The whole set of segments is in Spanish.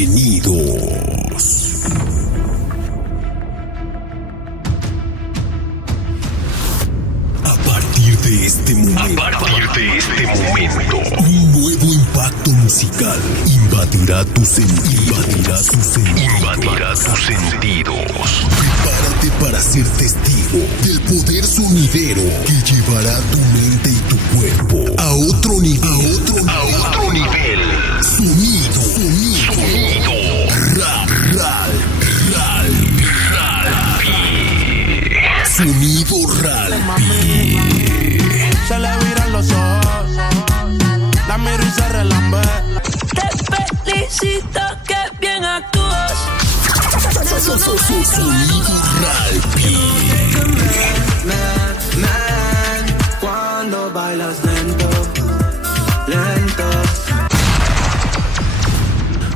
Bienvenidos. A partir de este momento, un nuevo impacto musical invadirá tus sentidos. Prepárate para ser testigo del poder sonidero que llevará tu mente y tu cuerpo a otro nivel. Sonido. Sonido Ralphie. Se le viran los ojos, la miro y se relambe. Te felicito, que bien actúas. Sonido Ralphie. Cuando bailas lento.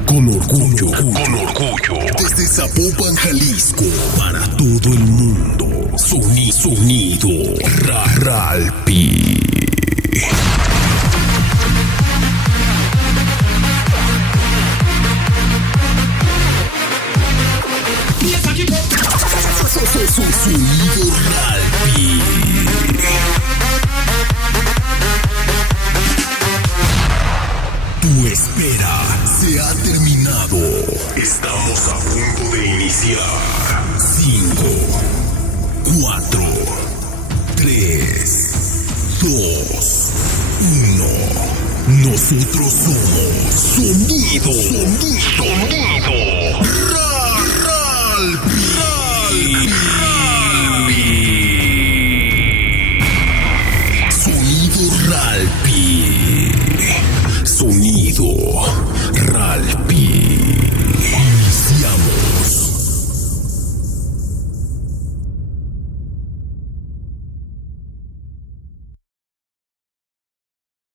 Con orgullo. Desde Zapopan, Jalisco, para todo el mundo. Sonido Ralphie. Sonido Ralphie. Tu espera se ha terminado. Estamos a punto de iniciar. 5, 4, 3, 2, 1. Nosotros somos Sonido Ralphie. Sonido Ralphie.